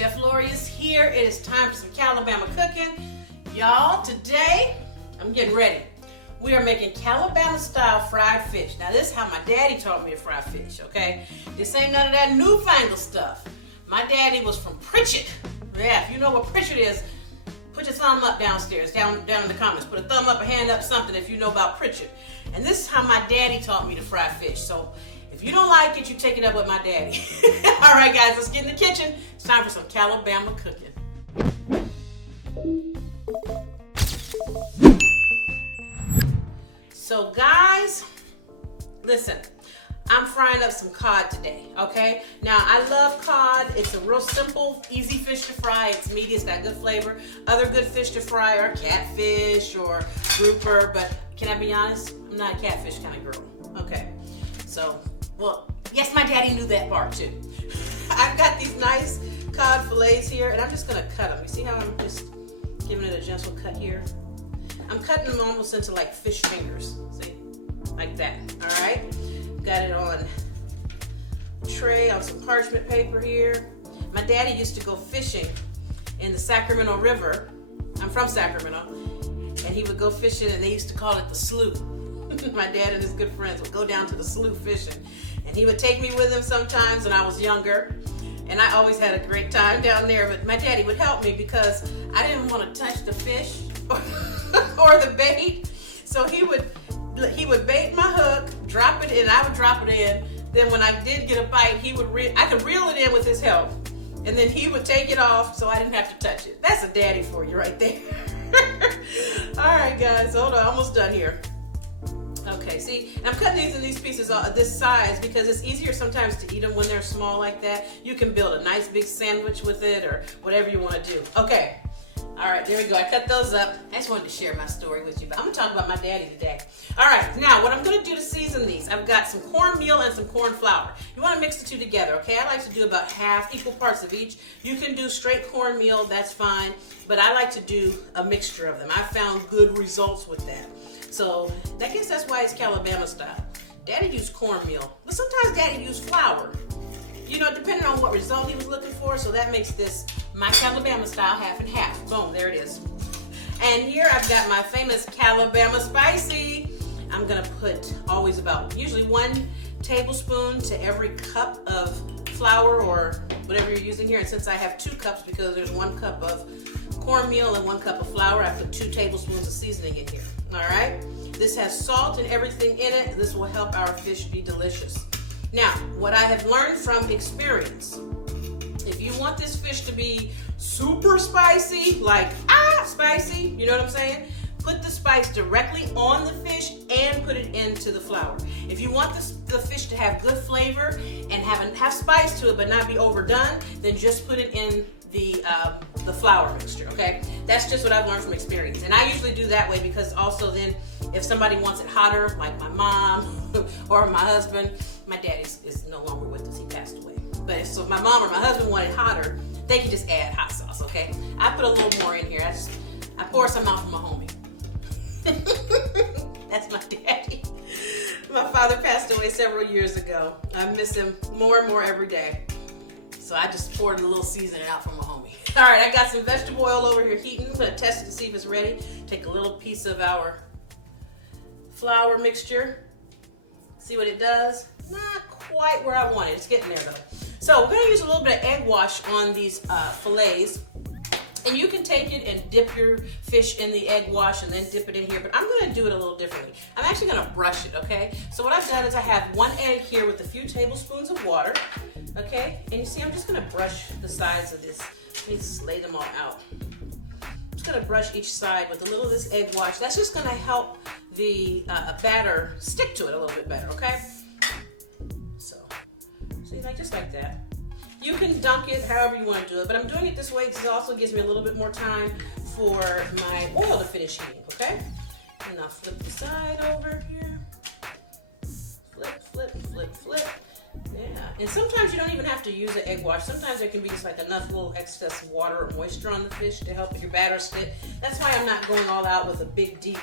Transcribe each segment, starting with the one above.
Chef Lorious here. It is time for some Calibama cooking. Y'all, today, I'm getting ready. We are making Calibama style fried fish. Now this is how my daddy taught me to fry fish, okay? This ain't none of that newfangled stuff. My daddy was from Pritchett. Yeah, if you know what Pritchett is, put your thumb up downstairs, down in the comments. Put a thumb up, a hand up, something if you know about Pritchett. And this is how my daddy taught me to fry fish. So if you don't like it, you take it up with my daddy. All right, guys, let's get in the kitchen. It's time for some Calibama cooking. So guys, listen, I'm frying up some cod today, okay? Now, I love cod. It's a real simple, easy fish to fry. It's meaty, it's got good flavor. Other good fish to fry are catfish or grouper, but can I be honest? I'm not a catfish kind of girl, okay? So, well, yes, my daddy knew that part too. I've got these nice cod fillets here, and I'm just gonna cut them. You see how I'm just giving it a gentle cut here? I'm cutting them almost into like fish fingers, see? Like that, all right? Got it on a tray on some parchment paper here. My daddy used to go fishing in the Sacramento River. I'm from Sacramento. And he would go fishing, and they used to call it the slough. My dad and his good friends would go down to the slough fishing. And he would take me with him sometimes when I was younger. And I always had a great time down there. But my daddy would help me because I didn't want to touch the fish or the bait. So he would bait my hook, drop it in, I would drop it in. Then when I did get a bite, I could reel it in with his help. And then he would take it off so I didn't have to touch it. That's a daddy for you right there. All right, guys, hold on, almost done here. Okay, see, I'm cutting these in these pieces this size because it's easier sometimes to eat them when they're small like that. You can build a nice big sandwich with it or whatever you want to do. Okay. All right, there we go. I cut those up. I just wanted to share my story with you, but I'm going to talk about my daddy today. All right, now what I'm going to do to season these, I've got some cornmeal and some corn flour. You want to mix the two together, okay? I like to do about half, equal parts of each. You can do straight cornmeal, that's fine, but I like to do a mixture of them. I found good results with that. So I guess that's why it's Calibama style. Daddy used cornmeal, but sometimes Daddy used flour. You know, depending on what result he was looking for, so that makes this my Calibama style half and half. Boom, there it is. And here I've got my famous Calibama spicy. I'm gonna put usually 1 tablespoon to every cup of flour or whatever you're using here. And since I have 2 cups because there's 1 cup of cornmeal and 1 cup of flour, I put 2 tablespoons of seasoning in here, all right? This has salt and everything in it. This will help our fish be delicious. Now, what I have learned from experience, if you want this fish to be super spicy, like spicy, you know what I'm saying? Put the spice directly on the fish and put it into the flour. If you want the fish to have good flavor and have spice to it but not be overdone, then just put it in the flour mixture, okay? That's just what I've learned from experience. And I usually do that way because also then if somebody wants it hotter, like my mom or my husband, my dad is no longer with us, he passed away. But if my mom or my husband want it hotter, they can just add hot sauce, okay? I put a little more in here. I pour some out for my homie. That's my daddy. My father passed away several years ago. I miss him more and more every day. So I just poured a little seasoning out for my homie. All right, I got some vegetable oil over here heating. I'm gonna test it to see if it's ready. Take a little piece of our flour mixture. See what it does? Not quite where I want it. It's getting there though. So we're gonna use a little bit of egg wash on these fillets. And you can take it and dip your fish in the egg wash and then dip it in here, but I'm gonna do it a little differently. I'm actually gonna brush it, okay? So what I've done is I have 1 egg here with a few tablespoons of water, okay? And you see, I'm just gonna brush the sides of this. Let me just lay them all out. I'm just gonna brush each side with a little of this egg wash. That's just gonna help the batter stick to it a little bit better, okay? So, see, just like that. You can dunk it however you want to do it, but I'm doing it this way because it also gives me a little bit more time for my oil to finish heating, okay? And I'll flip the side over here. Flip, flip, flip, flip. Yeah, and sometimes you don't even have to use an egg wash. Sometimes there can be just like enough little excess water or moisture on the fish to help your batter stick. That's why I'm not going all out with a big, deep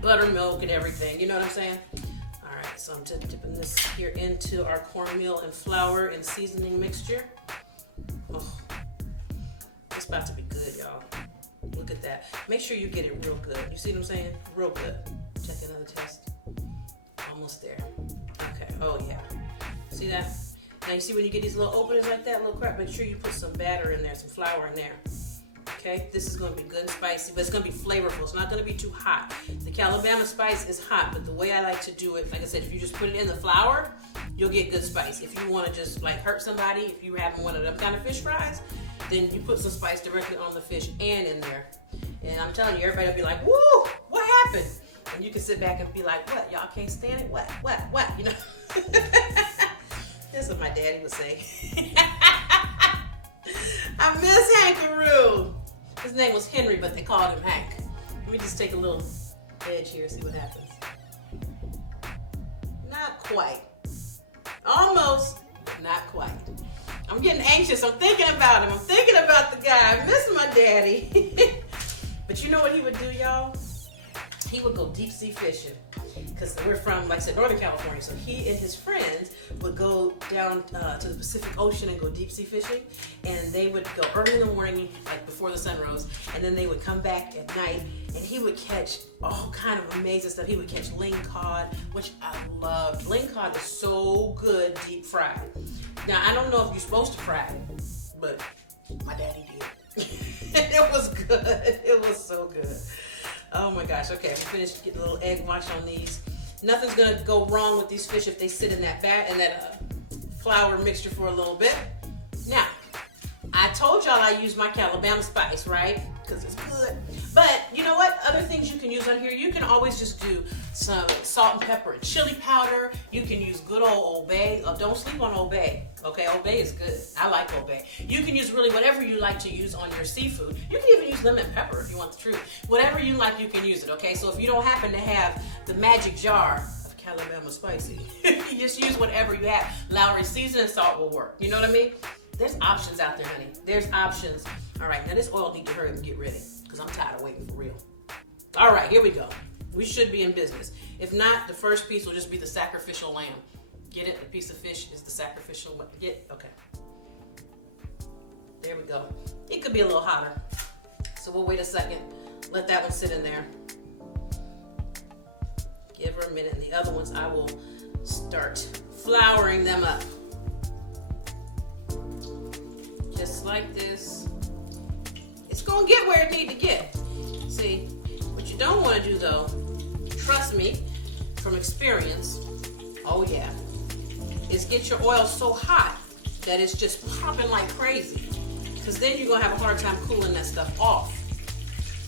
buttermilk and everything. You know what I'm saying? All right, so I'm just dipping this here into our cornmeal and flour and seasoning mixture. It's about to be good, y'all. Look at that. Make sure you get it real good. You see what I'm saying? Real good. Check another test. Almost there. Okay. Oh, yeah. See that? Now, you see when you get these little openings like that, little crap, make sure you put some batter in there, some flour in there. Okay? This is going to be good and spicy, but it's going to be flavorful. It's not going to be too hot. The Calibama spice is hot, but the way I like to do it, like I said, if you just put it in the flour, you'll get good spice. If you want to just like hurt somebody, if you're having one of them kind of fish fries, then you put some spice directly on the fish and in there. And I'm telling you, everybody will be like, woo, what happened? And you can sit back and be like, what? Y'all can't stand it? What? You know? That's what my daddy would say. I miss Hankaroo. His name was Henry, but they called him Hank. Let me just take a little edge here, see what happens. Not quite. Almost, but not quite. I'm getting anxious. I'm thinking about him. I'm thinking about the guy. I miss my daddy. But you know what he would do, y'all? He would go deep sea fishing. Because we're from, like I said, Northern California. So he and his friends would go down to the Pacific Ocean and go deep sea fishing. And they would go early in the morning, like before the sun rose. And then they would come back at night. And he would catch all kind of amazing stuff. He would catch lingcod, which I loved. Lingcod is so good deep fried. Now, I don't know if you're supposed to fry it, but my daddy did. It was good. It was so good. Oh my gosh. Okay, we finished getting a little egg wash on these. Nothing's gonna go wrong with these fish if they sit in that flour mixture for a little bit. Now, I told y'all I use my Calibama spice, right? Because it's good. But you know what? Other things you can use on here, you can always just do some salt and pepper and chili powder. You can use good old Old Bay. Don't sleep on Old Bay. Okay, Old Bay is good. I like Old Bay. You can use really whatever you like to use on your seafood. You can even use lemon pepper if you want the truth. Whatever you like, you can use it, okay? So if you don't happen to have the magic jar of Calibama spicy, you just use whatever you have. Lowry seasoning salt will work. You know what I mean? There's options out there, honey. There's options. All right, now this oil needs to hurry up and get ready because I'm tired of waiting for real. All right, here we go. We should be in business. If not, the first piece will just be the sacrificial lamb. Get it? The piece of fish is the sacrificial lamb. Okay. There we go. It could be a little hotter. So we'll wait a second. Let that one sit in there. Give her a minute. And the other ones, I will start flouring them up. Just like this. It's gonna get where it needs to get. See, what you don't want to do though, trust me from experience, oh yeah, is get your oil so hot that it's just popping like crazy. Because then you're gonna have a hard time cooling that stuff off.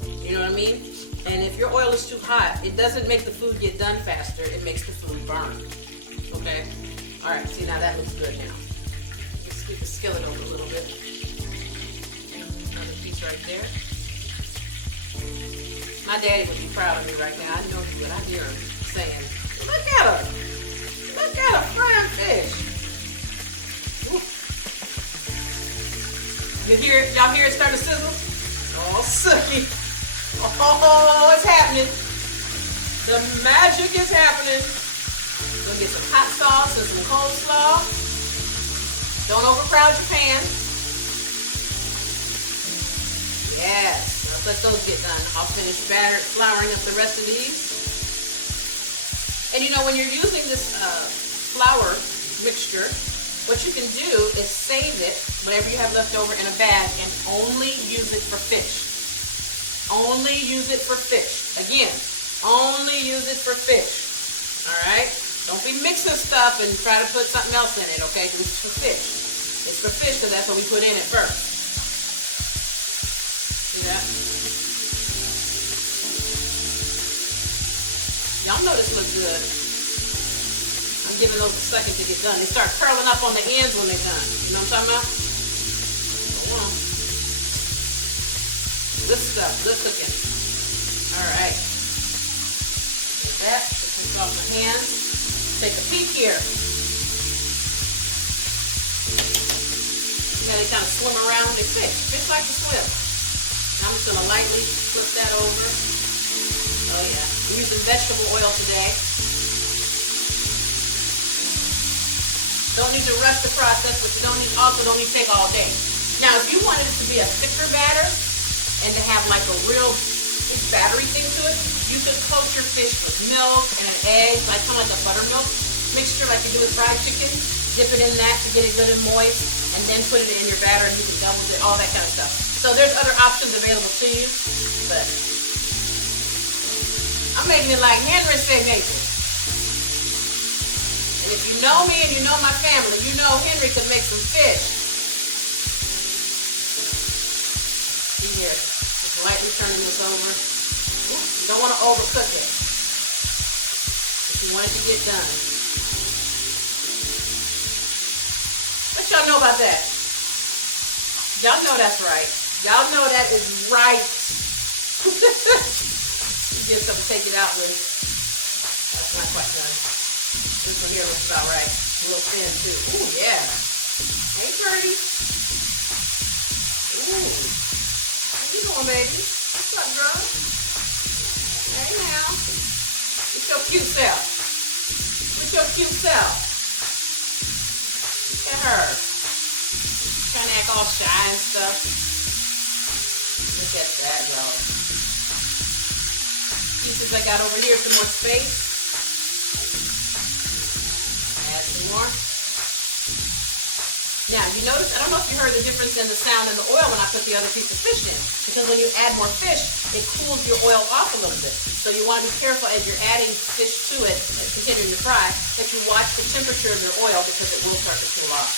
You know what I mean? And if your oil is too hot, it doesn't make the food get done faster, it makes the food burn. Okay? Alright, see now that looks good now. Get the skillet over a little bit. Another piece right there. My daddy would be proud of me right now. I know he would. I hear him saying, look at her. Look at her frying fish. Woo. Y'all hear it start to sizzle? Oh, sucky. Oh, it's happening. The magic is happening. Gonna get some hot sauce and some coleslaw. Don't overcrowd your pan. Yes, let's let those get done. I'll finish flouring up the rest of these. And you know, when you're using this flour mixture, what you can do is save it, whatever you have left over, in a bag and only use it for fish. Only use it for fish. Again, only use it for fish. All right? Don't be mixing stuff and try to put something else in it, okay? Because it's for fish. It's for fish, so that's what we put in it first. See that? Y'all know this looks good. I'm giving those a second to get done. They start curling up on the ends when they're done. You know what I'm talking about? Go on. Good stuff. Good cooking. All right. Like that. Get this off my hands. Take a peek here. Yeah, they kind of swim around. They fish like to swim. Now I'm just going to lightly flip that over. Oh yeah, we're using vegetable oil today. Don't need to rush the process, but you also don't need to take all day. Now, if you wanted it to be a thicker batter and to have like a real battery thing to it, you could coat your fish with milk and an egg, like kind of like a buttermilk mixture like you do with fried chicken. Dip it in that to get it good and moist, and then put it in your batter and you can double it, all that kind of stuff. So there's other options available to you, but I'm making it like Henry said, Nathan. And if you know me and you know my family, you know Henry could make some fish. See here, just lightly turning this over. Ooh, you don't want to overcook it. If you want it to get done. What y'all know about that? Y'all know that's right. Y'all know that is right. You get something to take it out with. That's not quite done. This one here looks about right. A little thin too. Ooh, yeah. Hey, Curdy. Ooh. How you doing, baby? What's up, girl? Hey, now. What's your cute self? What's your cute self? Look at her. Trying to act all shy and stuff. Look at that, y'all. Pieces I got over here, some more space. Add some more. Now, you notice, I don't know if you heard the difference in the sound and the oil when I put the other piece of fish in. Because when you add more fish, it cools your oil off a little bit. So you want to be careful as you're adding fish to it and continuing to fry, that you watch the temperature of your oil because it will start to cool off.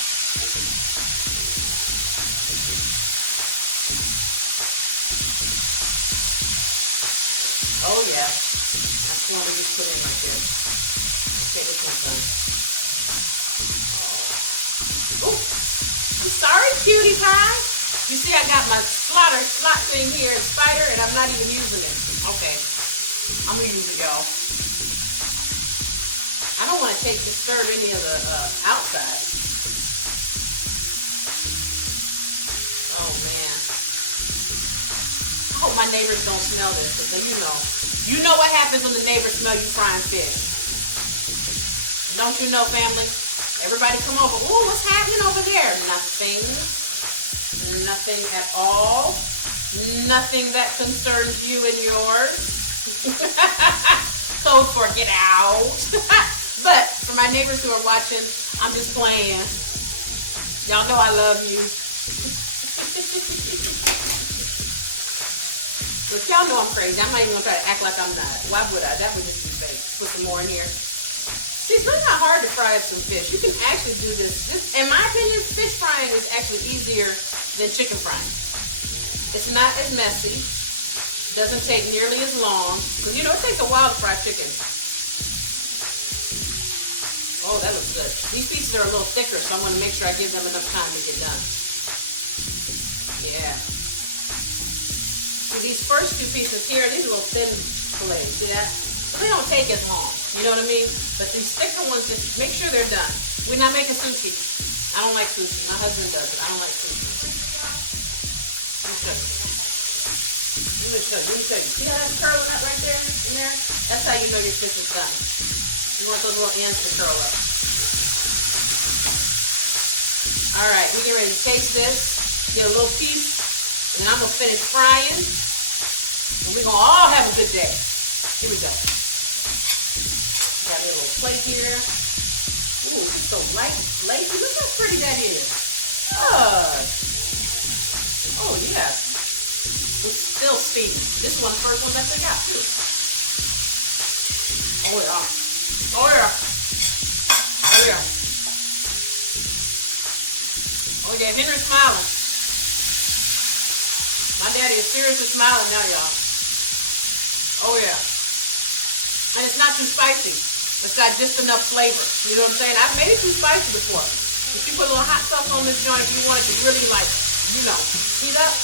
Oh yeah, that's the one we just put in right there. Okay, this one's done. Oh, I'm sorry, cutie pie. You see, I got my slot thing here in Spider, and I'm not even using it. Okay, I'm gonna use it, y'all. I don't want to disturb any of the outside. Oh man. I hope my neighbors don't smell this, because you know what happens when the neighbors smell you frying fish. Don't you know, family? Everybody come over. Ooh, what's happening over there? Nothing. Nothing at all. Nothing that concerns you and yours. Code for get out. But for my neighbors who are watching, I'm just playing. Y'all know I love you. But y'all know I'm crazy. I'm not even going to try to act like I'm not. Why would I? That would just be fake. Put some more in here. See, it's really not hard to fry up some fish. You can actually do this. In my opinion, fish frying is actually easier than chicken frying. It's not as messy. It doesn't take nearly as long. Because, it takes a while to fry chicken. Oh, that looks good. These pieces are a little thicker, so I want to make sure I give them enough time to get done. Yeah. See, these first two pieces here, these are little thin fillets. See that? So they don't take as long. You know what I mean? But these thicker ones, just make sure they're done. We're not making sushi. I don't like sushi. My husband does it. I don't like sushi. Let me show you. See how that's curling up right there? In there? That's how you know your fish is done. You want those little ends to curl up. Alright, we get ready to taste this. Get a little piece. And then I'm going to finish frying. And we're going to all have a good day. Here we go. Got a little plate here. Ooh, it's so light and flaky. Look how pretty that is. Oh, yeah. It's still steamy. This is one of the first ones I took out, too. Oh, yeah. Oh, yeah. Oh, yeah. Oh, yeah. Henry's smiling. My daddy is seriously smiling now, y'all. Oh, yeah. And it's not too spicy. It's got just enough flavor. You know what I'm saying? I've made it too spicy before. If you put a little hot sauce on this joint, if you want it to really heat up,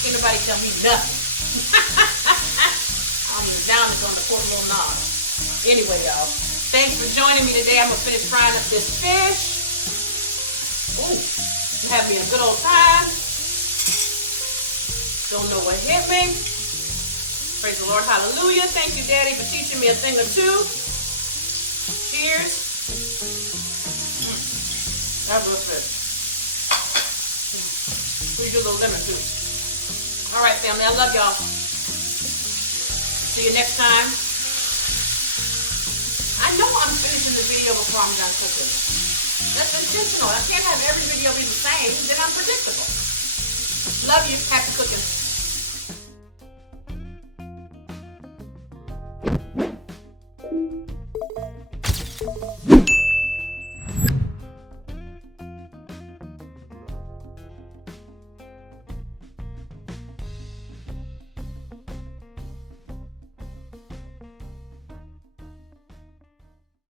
can't nobody tell me nothing. I'm even down to on the poor little knob. Anyway, y'all, thanks for joining me today. I'm going to finish frying up this fish. Ooh, have me a good old time. Don't know what hit me. Praise the Lord. Hallelujah. Thank you, Daddy, for teaching me a thing or two. Cheers. That was good. you do a little lemon juice. All right, family, I love y'all. See you next time. I know I'm finishing the video before I'm done cooking. That's intentional. I can't have every video be the same, then I'm predictable. Love you. Happy cooking.